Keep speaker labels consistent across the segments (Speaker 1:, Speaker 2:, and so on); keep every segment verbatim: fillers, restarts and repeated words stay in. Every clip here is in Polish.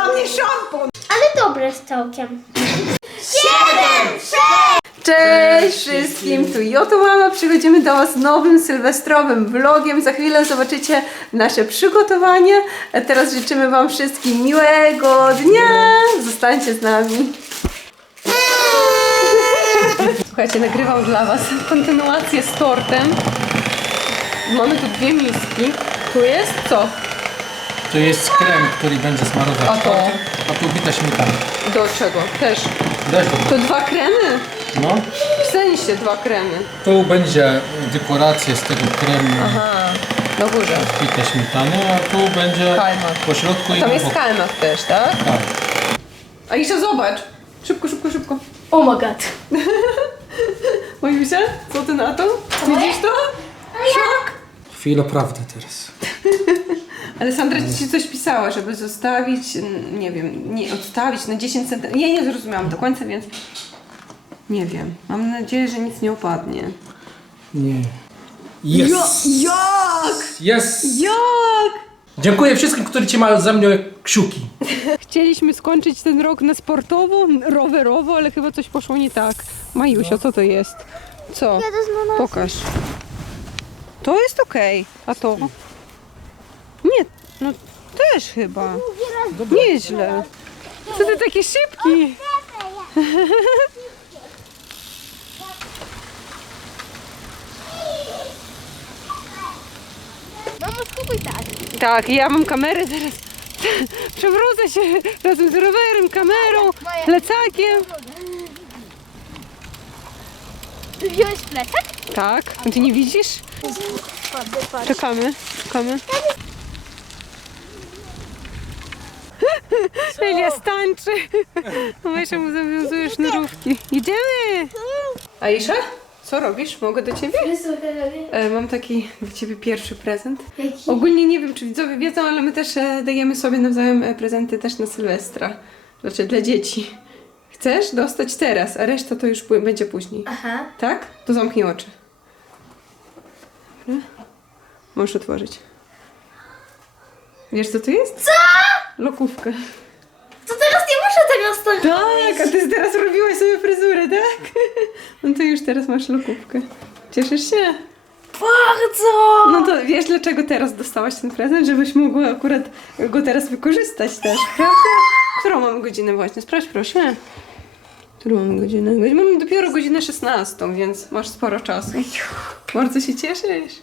Speaker 1: dla mnie szampon!
Speaker 2: Ale dobre z całkiem.
Speaker 1: Siedem, sześć! Cześć wszystkim, tu Joto Mama. Przychodzimy do Was z nowym sylwestrowym vlogiem. Za chwilę zobaczycie nasze przygotowanie. A teraz życzymy Wam wszystkim miłego dnia. Zostańcie z nami. Słuchajcie, nagrywam dla Was kontynuację z tortem. Mamy tu dwie miski. Tu jest co?
Speaker 3: To jest krem, który będzie smarować.
Speaker 1: A to?
Speaker 3: A tu bita śmietana.
Speaker 1: Do czego? Też.
Speaker 3: Daj to.
Speaker 1: To dwa kremy?
Speaker 3: No.
Speaker 1: W sensie dwa kremy.
Speaker 3: Tu będzie dekoracja z tego kremu.
Speaker 1: Aha, na górze.
Speaker 3: Bita śmietany, a tu będzie
Speaker 1: Kajmak.
Speaker 3: po środku i
Speaker 1: Tam jest
Speaker 3: obok.
Speaker 1: kajmak też, tak?
Speaker 3: Tak.
Speaker 1: Aisza, zobacz! Szybko, szybko, szybko.
Speaker 2: Oh my god.
Speaker 1: Mojusia, co ty na to? Widzisz to? Szok!
Speaker 3: Chwila prawdy teraz.
Speaker 1: Ale Sandra ci coś pisała, żeby zostawić, n- nie wiem, nie odstawić na dziesięć centymetrów. Ja nie zrozumiałam do końca, więc nie wiem. Mam nadzieję, że nic nie opadnie.
Speaker 3: Nie. Yes!
Speaker 1: Jak?
Speaker 3: Yes!
Speaker 1: Jak?
Speaker 3: Dziękuję wszystkim, którzy trzymają za mnie kciuki.
Speaker 1: Chcieliśmy skończyć ten rok na sportowo, rowerowo, ale chyba coś poszło nie tak. Majusia, co to jest? Co? Pokaż. To jest okej. A to? Nie, no też chyba. Nieźle. Co ty taki szybki?
Speaker 2: Mamo, skupuj tak.
Speaker 1: Tak, ja mam kamerę zaraz. Przewrócę się razem z rowerem, kamerą, plecakiem.
Speaker 2: Ty wziąłeś plecak?
Speaker 1: Tak, a ty nie widzisz? Czekamy, czekamy. Elia stańczy. Myślę, mu zawiązuje sznurówki. Idziemy! Aisza, co robisz? Mogę do ciebie? E, mam taki dla ciebie pierwszy prezent.
Speaker 2: Jaki?
Speaker 1: Ogólnie nie wiem, czy widzowie wiedzą, ale my też e, dajemy sobie nawzajem e, prezenty też na Sylwestra. Znaczy dla dzieci. Chcesz dostać teraz, a reszta to już pó- będzie później.
Speaker 2: Aha.
Speaker 1: Tak? To zamknij oczy. Dobra. Możesz otworzyć. Wiesz, co to jest?
Speaker 2: Co?
Speaker 1: Lokówka.
Speaker 2: To teraz nie muszę tego stąd
Speaker 1: Tak, a ty teraz robiłaś sobie fryzurę, tak? No to już teraz masz lokówkę. Cieszysz się?
Speaker 2: Bardzo!
Speaker 1: No to wiesz, dlaczego teraz dostałaś ten prezent? Żebyś mogła akurat go teraz wykorzystać też, prawda? Którą mamy godzinę właśnie? Sprawdź proszę. Którą mamy godzinę? Mamy dopiero godzinę szesnastą, więc masz sporo czasu. Bardzo się cieszysz?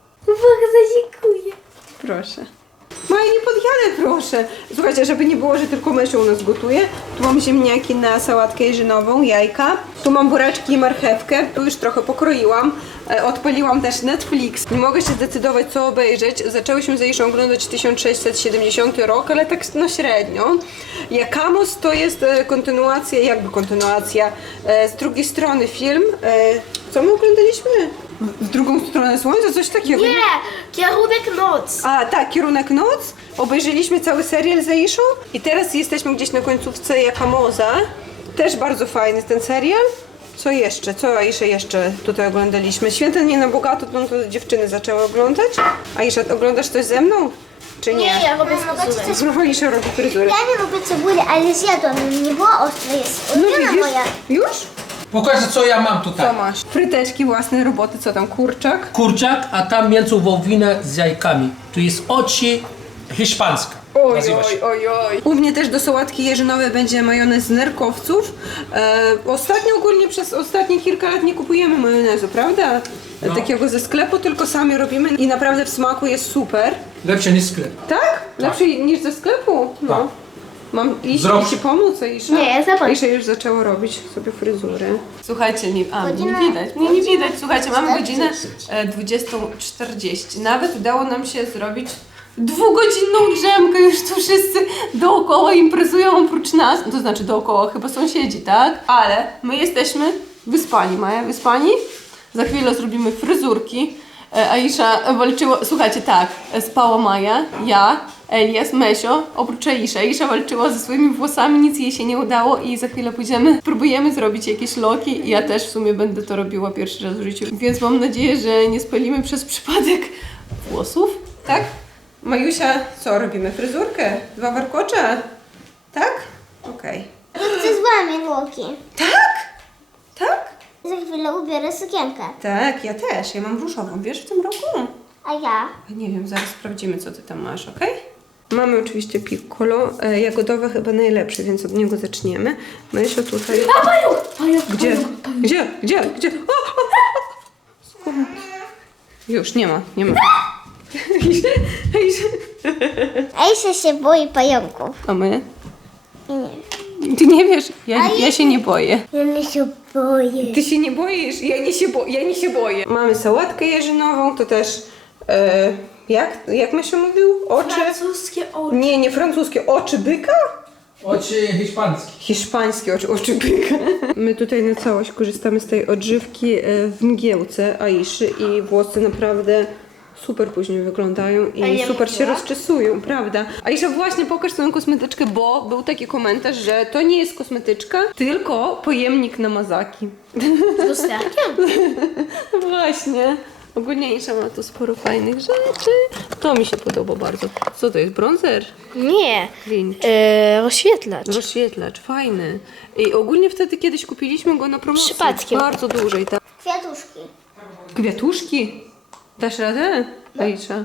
Speaker 2: Bardzo dziękuję.
Speaker 1: Proszę. Maja, nie podjadę, proszę. Słuchajcie, żeby nie było, że tylko Mysza u nas gotuje. Tu mam ziemniaki na sałatkę jeżynową, jajka. Tu mam buraczki i marchewkę. Tu już trochę pokroiłam. E, odpaliłam też Netflix. Nie mogę się zdecydować, co obejrzeć. Zaczęłyśmy z Aiszą oglądać tysiąc sześćset siedemdziesiąty rok, ale tak no średnio. Jakamos to jest e, kontynuacja, jakby kontynuacja. E, z drugiej strony film. E, co my oglądaliśmy? W drugą stronę słońca? Coś takiego.
Speaker 2: Nie, kierunek noc.
Speaker 1: A tak, Kierunek Noc. Obejrzeliśmy cały serial z Aiszą i teraz jesteśmy gdzieś na końcówce Jakamoza. Też bardzo fajny ten serial. Co jeszcze? Co Aisza jeszcze tutaj oglądaliśmy? Święta nie na bogato, no to dziewczyny zaczęły oglądać. Aisza, oglądasz coś ze mną? Czy nie?
Speaker 2: Nie, ja robię fryzurę.
Speaker 1: Znowu Aisza robi fryzurę.
Speaker 2: Ja nie lubię cebuli, ale zjadłam. Nie była ostra, jest
Speaker 1: No
Speaker 2: ulubiona
Speaker 1: widzisz?
Speaker 2: moja.
Speaker 1: Już?
Speaker 3: Pokażę, co ja mam
Speaker 1: Co
Speaker 3: tutaj.
Speaker 1: masz? Fryteczki własnej roboty, co tam? Kurczak?
Speaker 3: Kurczak, a tam mięso wołowinę z jajkami. Tu jest oczy hiszpańska.
Speaker 1: Oj,
Speaker 3: Nazywa się.
Speaker 1: oj, oj, oj. U mnie też do sałatki jeżynowej będzie majonez z nerkowców. E, ostatnio ogólnie przez ostatnie kilka lat nie kupujemy majonezu, prawda?
Speaker 3: No.
Speaker 1: Takiego ze sklepu, tylko sami robimy i naprawdę w smaku jest super.
Speaker 3: Lepsze niż sklep.
Speaker 1: Tak? Lepszy niż ze sklepu? No.
Speaker 3: Tak.
Speaker 1: Mam iść
Speaker 3: Zrób.
Speaker 1: i ci pomóc, Aisza?
Speaker 2: Nie, zobacz.
Speaker 1: Aisza już zaczęła robić sobie fryzurę. Słuchajcie, nie, a,
Speaker 2: Godzina-
Speaker 1: nie widać, mnie nie widać. Słuchajcie, mamy godzinę
Speaker 2: czterdzieści.
Speaker 1: e, dwudziestą czterdzieści. Nawet udało nam się zrobić dwugodzinną drzemkę. Już tu wszyscy dookoła imprezują oprócz nas. To znaczy dookoła, chyba sąsiedzi, tak? Ale my jesteśmy wyspani. Maja, wyspani? Za chwilę zrobimy fryzurki. E, Aisza walczyła, słuchajcie, tak, e, spała Maja, ja, Elias, Mesio, oprócz Aiszy. Aisza walczyła ze swoimi włosami, nic jej się nie udało i za chwilę pójdziemy, próbujemy zrobić jakieś loki i ja też w sumie będę to robiła pierwszy raz w życiu. Więc mam nadzieję, że nie spalimy przez przypadek włosów, tak? Majusia, co robimy? Fryzurkę? Dwa warkocze? Tak? Okej.
Speaker 2: Chcę z wami włoki.
Speaker 1: Tak? Tak?
Speaker 2: Za chwilę ubiorę sukienkę.
Speaker 1: Tak, ja też. Ja mam różową, wiesz, w tym roku?
Speaker 2: A ja?
Speaker 1: Nie wiem, zaraz sprawdzimy, co ty tam masz, okej? Mamy oczywiście piccolo, e, jagodowe chyba najlepsze, więc od niego zaczniemy. Myślę tutaj...
Speaker 4: A pająk! Pająk!
Speaker 1: Gdzie?
Speaker 4: Pająk, pająk.
Speaker 1: Gdzie? Gdzie? Gdzie? O, o, o. Skąd? Już, nie ma, nie ma.
Speaker 2: Aisha się boi pająków.
Speaker 1: A my?
Speaker 2: Nie.
Speaker 1: Ty nie wiesz, ja, ja się nie boję.
Speaker 2: Ja nie się boję.
Speaker 1: Ty się nie boisz? Ja nie się, bo, ja nie się boję. Mamy sałatkę jarzynową, to też... E, jak, jak my się mówił? Oczy?
Speaker 4: Francuskie oczy.
Speaker 1: Nie, nie francuskie. Oczy byka?
Speaker 3: Oczy hiszpańskie.
Speaker 1: Hiszpańskie oczy, oczy byka. My tutaj na całość korzystamy z tej odżywki e, w mgiełce Aiszy i włosy naprawdę super później wyglądają i
Speaker 4: A nie
Speaker 1: super się
Speaker 4: mówiła?
Speaker 1: rozczesują, prawda? Aisza, właśnie pokaż swoją kosmetyczkę, bo był taki komentarz, że to nie jest kosmetyczka, tylko pojemnik na mazaki.
Speaker 4: Z lusterkiem?
Speaker 1: No właśnie. Ogólnie Aisza ma tu sporo fajnych rzeczy. To mi się podoba bardzo. Co to jest? Bronzer?
Speaker 4: Nie.
Speaker 1: Glint.
Speaker 4: Yy, rozświetlacz.
Speaker 1: Rozświetlacz, fajny. I ogólnie wtedy kiedyś kupiliśmy go na promocji.
Speaker 4: Przypadkiem.
Speaker 1: Bardzo dużej, tak.
Speaker 2: Kwiatuszki.
Speaker 1: Kwiatuszki? Dasz radę? Aisza.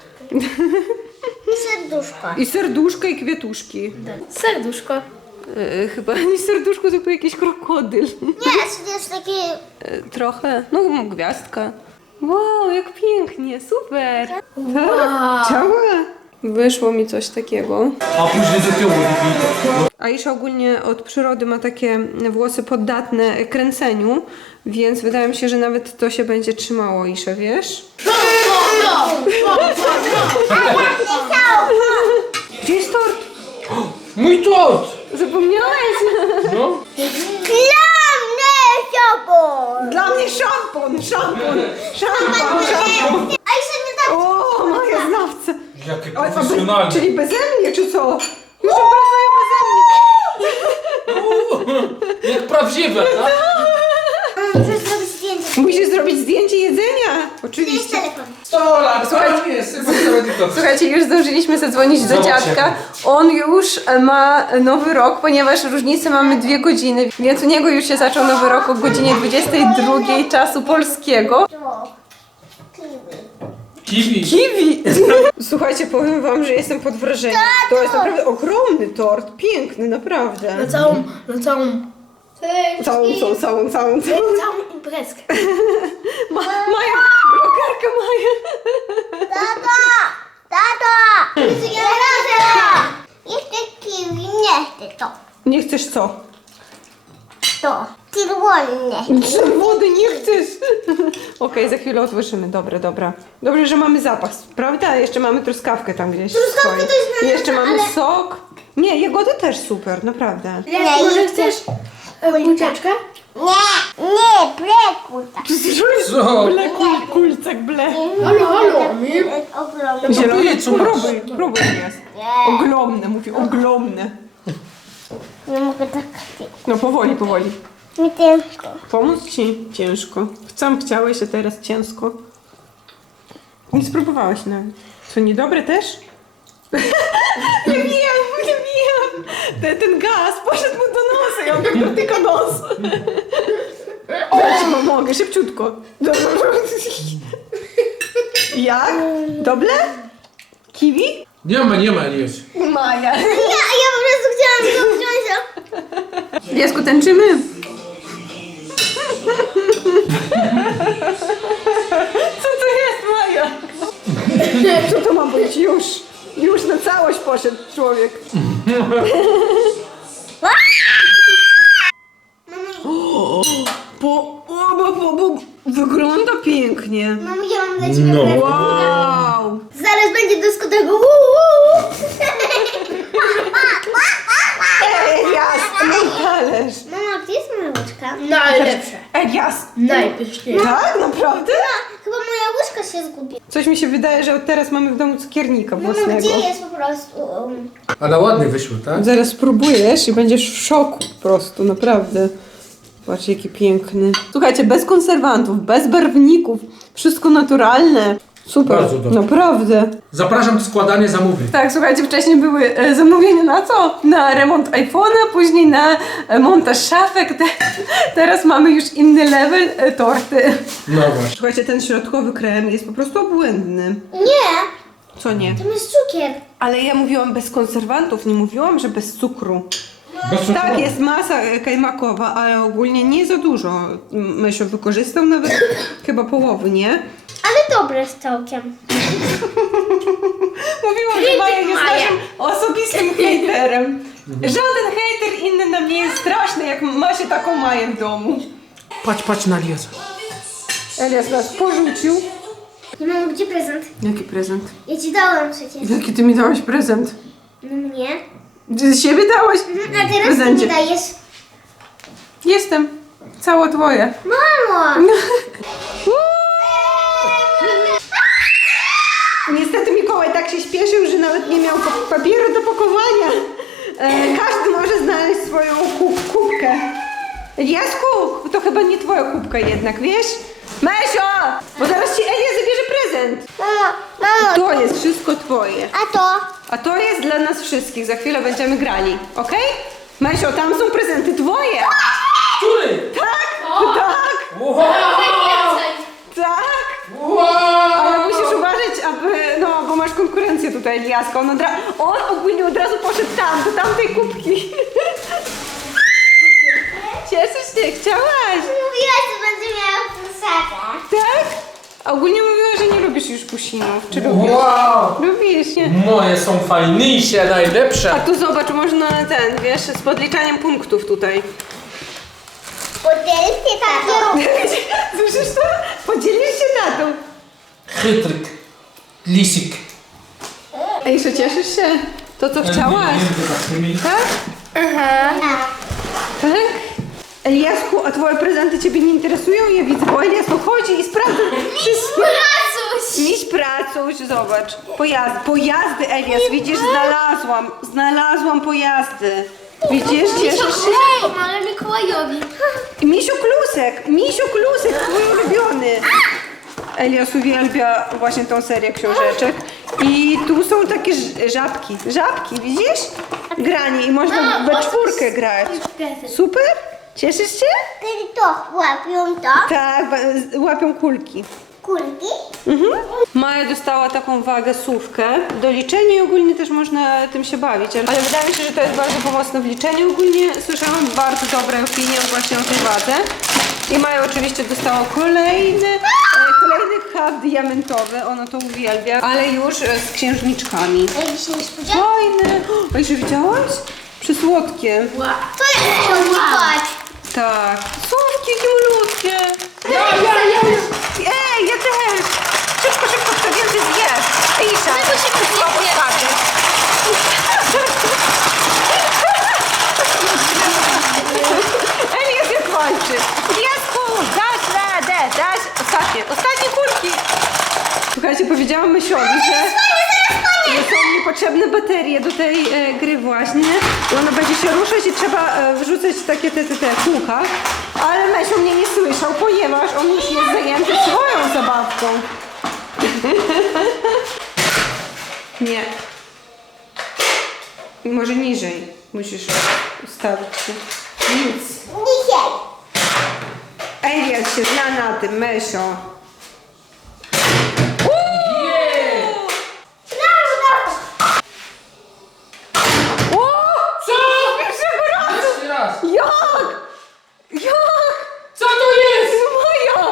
Speaker 2: I serduszko.
Speaker 1: I serduszka i kwiatuszki.
Speaker 4: Serduszko.
Speaker 1: E, chyba nie serduszko, tylko jakiś krokodyl.
Speaker 2: Nie, to jest takie...
Speaker 1: E, trochę. No, gwiazdka. Wow, jak pięknie, super.
Speaker 4: Wow.
Speaker 1: Ciała. Wyszło mi coś takiego.
Speaker 3: A później do tyłu wybito.
Speaker 1: Aisza ogólnie od przyrody ma takie włosy poddatne kręceniu, więc wydaje mi się, że nawet to się będzie trzymało, Aisza, wiesz? Gdzie jest tort?
Speaker 3: Mój tort!
Speaker 1: Zapomniałeś?
Speaker 3: No.
Speaker 2: Dla mnie siobor!
Speaker 1: Dla mnie szampon, szampon, szampon, szampon.
Speaker 2: Aisha nie tak...
Speaker 1: O, moja znawca.
Speaker 3: Jakie
Speaker 1: O, a be,
Speaker 3: profesjonalne.
Speaker 1: czyli beze mnie, czy co? Już obrazuję beze mnie.
Speaker 3: Jak prawdziwe, tak?
Speaker 2: Muszę zrobić zdjęcie.
Speaker 1: Musisz zrobić zdjęcie jedzenia.
Speaker 2: Gdzie jest
Speaker 1: Oczywiście.
Speaker 2: telefon?
Speaker 3: sto lat,
Speaker 1: Słuchajcie.
Speaker 3: ale nie, sympatycznie.
Speaker 1: Słuchajcie, już zdążyliśmy zadzwonić do
Speaker 3: Zobaczcie.
Speaker 1: dziadka. On już ma nowy rok, ponieważ różnicę mamy dwie godziny, więc u niego już się zaczął nowy rok o godzinie dwudziestej drugiej czasu polskiego.
Speaker 2: To.
Speaker 3: Kiwi.
Speaker 2: Kiwi.
Speaker 1: Kiwi! Słuchajcie, powiem wam, że jestem pod wrażeniem. To jest naprawdę ogromny tort, piękny, naprawdę.
Speaker 4: Na całą, na całą...
Speaker 1: Całą, całą, całą, całą, całą.
Speaker 4: Całą imprezkę.
Speaker 1: Ma, Maja, blogerka Maja.
Speaker 2: Tata! Tata! Ja razem! Nie chcę kiwi, nie chcę to.
Speaker 1: Nie chcesz co?
Speaker 2: To. Czerwone.
Speaker 1: Wody nie chcesz. Okej, za chwilę otworzymy. Dobra, dobra. Dobrze, że mamy zapas, prawda? Jeszcze mamy truskawkę tam gdzieś.
Speaker 2: Truskawkę
Speaker 1: stoi.
Speaker 2: to jest na-
Speaker 1: Jeszcze mamy
Speaker 2: ale-
Speaker 1: sok. Nie, jagody też super, naprawdę.
Speaker 2: Nie,
Speaker 4: Może
Speaker 2: nie
Speaker 4: chcesz e, kuleczkę?
Speaker 2: Nie, nie, bleku.
Speaker 3: Co?
Speaker 1: Ble, kul, kulcak, ble.
Speaker 4: Halo, halo. My...
Speaker 2: Ogromny.
Speaker 1: Zielone,
Speaker 3: co masz?
Speaker 1: próbuj, próbuj jest.
Speaker 2: Nie.
Speaker 1: Ogromne, mówię, ogromne.
Speaker 2: Nie mogę tak.
Speaker 1: No powoli, powoli.
Speaker 2: Nie tylko.
Speaker 1: Pomóc ci? Ciężko. Sam chciałeś, a teraz ciężko. Nie spróbowałaś nawet. Co, niedobre też? Nie wiem, nie wiem. Ten, ten gaz poszedł mu do nosa i on tak dotyka nos. Ja ci pomogę, szybciutko. Jak? Dobre? Kiwi?
Speaker 3: Nie ma, nie ma, jest.
Speaker 1: Maja.
Speaker 2: Ja, ja po prostu chciałam to wziąć.
Speaker 1: Piesku, tańczymy? Co to jest, Maja? Co to ma być? Już. Już na całość poszedł człowiek. Po, o, bo, bo, bo, wygląda pięknie.
Speaker 2: Mamo, ja mam dla ciebie
Speaker 3: No.
Speaker 2: prezent.
Speaker 1: Wow.
Speaker 2: Zaraz będzie dyskoteka. Wuu, wuu.
Speaker 1: Ej, jasne, mój talerz.
Speaker 2: Mama, gdzie jest moja łyżka?
Speaker 4: Najlepsze.
Speaker 1: Ej, jasne.
Speaker 4: Najpyszniejsze.
Speaker 1: Tak? Naprawdę?
Speaker 2: Chyba moja łyżka się zgubiła.
Speaker 1: Coś mi się wydaje, że od teraz mamy w domu cukiernika
Speaker 2: Mama,
Speaker 1: własnego.
Speaker 2: gdzie jest po prostu? Um,
Speaker 3: Ale ładnie wyszło, tak?
Speaker 1: Zaraz spróbujesz i będziesz w szoku po prostu, naprawdę. Patrz, jaki piękny. Słuchajcie, bez konserwantów, bez barwników, wszystko naturalne. Super,
Speaker 3: Bardzo dobrze.
Speaker 1: naprawdę.
Speaker 3: Zapraszam do składania zamówień.
Speaker 1: Tak, słuchajcie, wcześniej były e, zamówienia na co? Na remont iPhone'a, później na e, montaż szafek, te, teraz mamy już inny level, e, torty.
Speaker 3: No właśnie.
Speaker 1: Słuchajcie, ten środkowy krem jest po prostu obłędny.
Speaker 2: Nie,
Speaker 1: Co nie?
Speaker 2: tam jest cukier.
Speaker 1: Ale ja mówiłam bez konserwantów, nie mówiłam, że bez cukru.
Speaker 3: Bez cukru.
Speaker 1: Tak, jest masa e, kajmakowa, ale ogólnie nie za dużo. M- Mysio wykorzystał nawet chyba połowy, nie?
Speaker 2: Ale dobre jest całkiem.
Speaker 1: Mówiłam, że
Speaker 2: Krytyk
Speaker 1: Maja jest
Speaker 2: Maja.
Speaker 1: naszym osobistym hejterem. Żaden hejter inny nam nie jest straszny, jak ma się taką Maję w domu.
Speaker 3: Patrz, patrz na Eliasa.
Speaker 1: Elias nas porzucił.
Speaker 2: Nie mam gdzie prezent.
Speaker 1: Jaki prezent?
Speaker 2: Ja ci dałam przecież.
Speaker 1: Jaki ty mi dałeś prezent?
Speaker 2: No mnie.
Speaker 1: Ty z siebie dałeś?
Speaker 2: Mhm, a teraz ty
Speaker 1: Prezencie.
Speaker 2: mi dajesz.
Speaker 1: Jestem. Całe twoje.
Speaker 2: Mamo!
Speaker 1: Niestety Mikołaj tak się śpieszył, że nawet nie miał pa- papieru do pakowania. E, każdy może znaleźć swoją kup- kubkę. Jasku, to chyba nie twoja kubka jednak, wiesz? Mesio! Bo zaraz ci Elia zabierze prezent.
Speaker 2: Mamo, mamo.
Speaker 1: To jest wszystko twoje.
Speaker 2: A to?
Speaker 1: A to jest dla nas wszystkich. Za chwilę będziemy grali, okej? Mesio, tam są prezenty twoje.
Speaker 3: Który?
Speaker 1: Tak, tak,
Speaker 3: Wow!
Speaker 1: tak.
Speaker 3: Wow!
Speaker 1: Ale musisz uważać, aby, no, bo masz konkurencję tutaj, Eliaska. On, odra- on ogólnie od razu poszedł tam, do tamtej kubki. Cieszysz się, chciałaś?
Speaker 2: Mówiłaś, że będzie miała pusaka.
Speaker 1: Tak? A ogólnie mówiła, że nie lubisz już pusinów. Czy lubisz?
Speaker 3: Wow!
Speaker 1: Lubisz, nie?
Speaker 3: Moje są fajniejsze,
Speaker 1: A
Speaker 3: najlepsze.
Speaker 1: tu zobacz, można ten, wiesz, z podliczaniem punktów tutaj.
Speaker 2: Podzielcie tato.
Speaker 1: Słyszysz to? Podzielisz się na to.
Speaker 3: Chytryk. Lisik.
Speaker 1: Ej, że cieszysz się? To, co chciałaś? Tak?
Speaker 2: Aha.
Speaker 1: Tak? Eliasku, a twoje prezenty ciebie nie interesują? Ja widzę, bo Elias tu chodzi i sprawdza wszystkie.
Speaker 2: Pracuś!
Speaker 1: Miś pracuś, zobacz. Pojazdy, pojazdy, Elias, widzisz, znalazłam. Znalazłam pojazdy. Widzisz, cieszysz się?
Speaker 2: Hej, ale Mikołajowi.
Speaker 1: I Misiu Klusek, Misiu Klusek, twój ulubiony. Elias uwielbia właśnie tą serię książeczek. I tu są takie ż- żabki. Żabki, widzisz? Granie i można we czwórkę grać. Super? Cieszysz się?
Speaker 2: Kiedy to łapią to?
Speaker 1: Tak, ba- łapią kulki.
Speaker 2: Kulki?
Speaker 1: Mhm. Maja dostała taką wagę słówkę do liczenia i ogólnie też można tym się bawić. Ale wydaje mi się, że to jest bardzo pomocne w liczeniu. Ogólnie słyszałam bardzo dobre opinie właśnie o tej wadze. I Maja oczywiście dostała kolejny, e, kolejny hub diamentowy. Ona to uwielbia, ale już e, z księżniczkami.
Speaker 2: Jakiś niespodzianka?
Speaker 1: Fajne! A jeszcze widziałaś? Przysłodkie.
Speaker 2: To jest książnik.
Speaker 1: Tak. Słówki malutkie.
Speaker 3: Ja, ja, ja.
Speaker 1: Ej, ja też! Szybko, szybko, kto więcej zjesz! Isza, to się słabo skacze. Elias jak walczy. Eliasku, dasz radę, dasz... Ostatnie, ostatnie kulki. Słuchajcie, powiedziałam Mysiowi, że... że są niepotrzebne baterie do tej e, gry właśnie i ona będzie się ruszać i trzeba e, wrzucać takie te, te, te kółka, ale Mesio mnie nie słyszał, ponieważ on już jest zajęty swoją zabawką. Nie. Może niżej musisz ustawić się. Nic.
Speaker 2: Dzisiaj.
Speaker 1: Elias się zna na tym, Mesio. O!
Speaker 3: Co?
Speaker 1: Pierwszego razu!
Speaker 3: Jeszcze raz.
Speaker 1: Jak? Jak?
Speaker 3: Co to jest?
Speaker 1: Maja!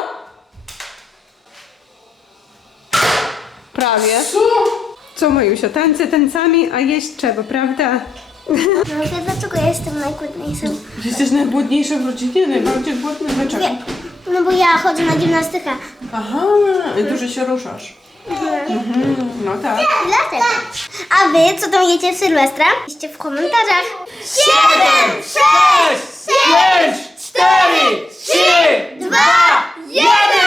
Speaker 1: Prawie.
Speaker 3: Co?
Speaker 1: Co, Majusia? Tańce tańcami, a jeść trzeba, prawda?
Speaker 2: No to dlaczego ja jestem najgłodniejszą?
Speaker 1: Jesteś najgłodniejsza w rodzinie, najbardziej głodna. Dlaczego?
Speaker 2: Nie. No bo ja chodzę na gimnastykę.
Speaker 1: Aha, i dużo się ruszasz. Mhm, no tak.
Speaker 2: Dlatego. A wy co tam jecie w Sylwestra? Piszcie w komentarzach. Siedem, sześć,
Speaker 3: Pięć, cztery, trzy,
Speaker 2: dwa, jeden!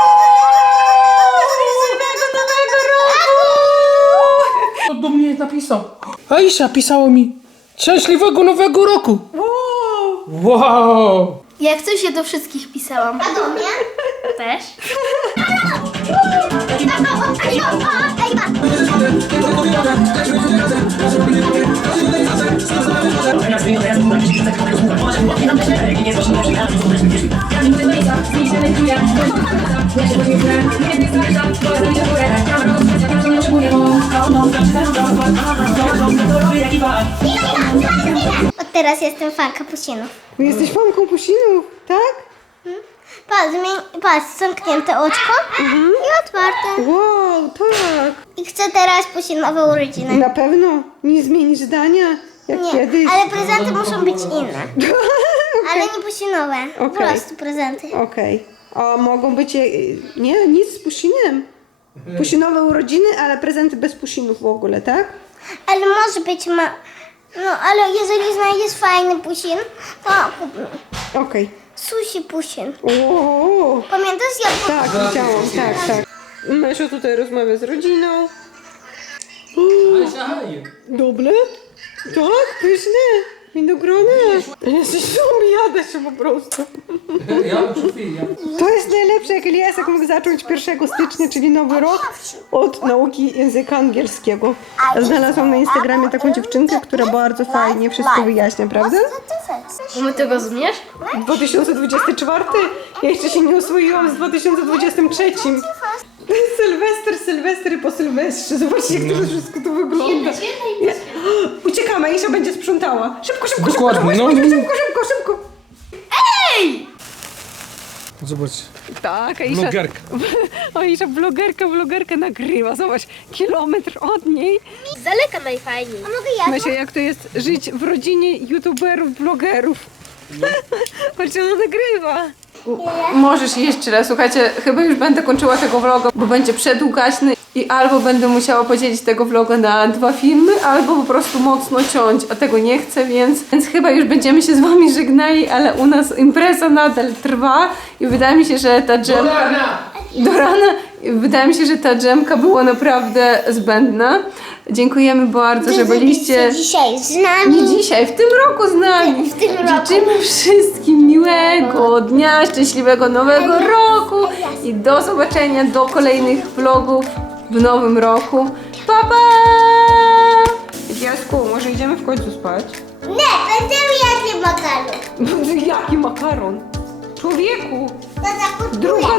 Speaker 3: Kto do mnie napisał? Aisha pisało mi. Szczęśliwego nowego roku.
Speaker 1: Wow.
Speaker 3: Wow.
Speaker 4: Jak coś, ja do wszystkich pisałam.
Speaker 2: A do mnie?
Speaker 4: Też?
Speaker 2: Od teraz jestem fanka pusinów.
Speaker 1: Jesteś fanką pusinów, tak?
Speaker 2: Patrz, zmień, patrz, zamknięte oczko i otwarte.
Speaker 1: Wow, tak.
Speaker 2: I chcę teraz pusinowe urodziny.
Speaker 1: Na pewno nie zmienisz zdania, jak
Speaker 2: Nie,
Speaker 1: kiedyś.
Speaker 2: ale prezenty muszą być inne. Ale nie pusinowe. Po
Speaker 1: Okej.
Speaker 2: prostu prezenty.
Speaker 1: Okej. A mogą być... e, Nie, nic z pusinem. Pusinowe urodziny, ale prezenty bez pusinów w ogóle, tak?
Speaker 2: Ale może być ma... No, ale jeżeli znajdziesz fajny pusin, to kupmy.
Speaker 1: Okej.
Speaker 2: Sushi pusin.
Speaker 1: O,
Speaker 2: Pamiętasz jak...
Speaker 1: tak, widziałam, tak, tak. Mysio tutaj rozmawia z rodziną. Dobre? Tak, pyszne. Winogrona. Jesteś jada się po prostu.
Speaker 3: Ja przed chwilą.
Speaker 1: To jest najlepsze, jak Eliasek mógł zacząć pierwszego stycznia, czyli nowy rok, od nauki języka angielskiego. Znalazłam na Instagramie taką dziewczynkę, która bardzo fajnie wszystko wyjaśnia, prawda?
Speaker 4: My ty rozumiesz?
Speaker 1: dwa tysiące dwudziesty czwarty? Ja jeszcze się nie oswoiłam z dwa tysiące dwudziestym trzecim. Sylwester, Sylwester i po Sylwestrze. Zobaczcie, jak to wszystko tu wygląda. Ja... Uciekamy, Aisza będzie sprzątała. Szybko, szybko, szybko,
Speaker 3: Dokładnie,
Speaker 1: szybko,
Speaker 3: no.
Speaker 1: szybko, szybko, szybko.
Speaker 3: Zobacz.
Speaker 1: Tak, Aisza.
Speaker 3: Blogerka.
Speaker 1: Aisza, blogerka, blogerka nagrywa. Zobacz, kilometr od niej.
Speaker 4: Z daleka najfajniej.
Speaker 2: A mogę ja?
Speaker 1: Myślę, jak to jest żyć w rodzinie youtuberów, blogerów. Patrzcie, ona nagrywa. Możesz jeszcze raz, słuchajcie, chyba już będę kończyła tego vloga, bo będzie przedługaśny i albo będę musiała podzielić tego vloga na dwa filmy, albo po prostu mocno ciąć, a tego nie chcę, więc, więc chyba już będziemy się z wami żegnali, ale u nas impreza nadal trwa i wydaje mi się, że ta dżemka... Do rana. I wydaje mi się, że ta dżemka była naprawdę zbędna. Dziękujemy bardzo, że byliście...
Speaker 2: dzisiaj z nami.
Speaker 1: Nie dzisiaj, w tym roku z nami.
Speaker 2: W tym roku.
Speaker 1: Życzymy wszystkim miłego dnia, szczęśliwego nowego roku i do zobaczenia, do kolejnych vlogów w nowym roku. Pa, pa! Jasku, może idziemy w końcu spać?
Speaker 2: Nie, będziemy jedli makaron.
Speaker 1: Jaki makaron? Człowieku,
Speaker 2: To zakutkuję.
Speaker 1: druga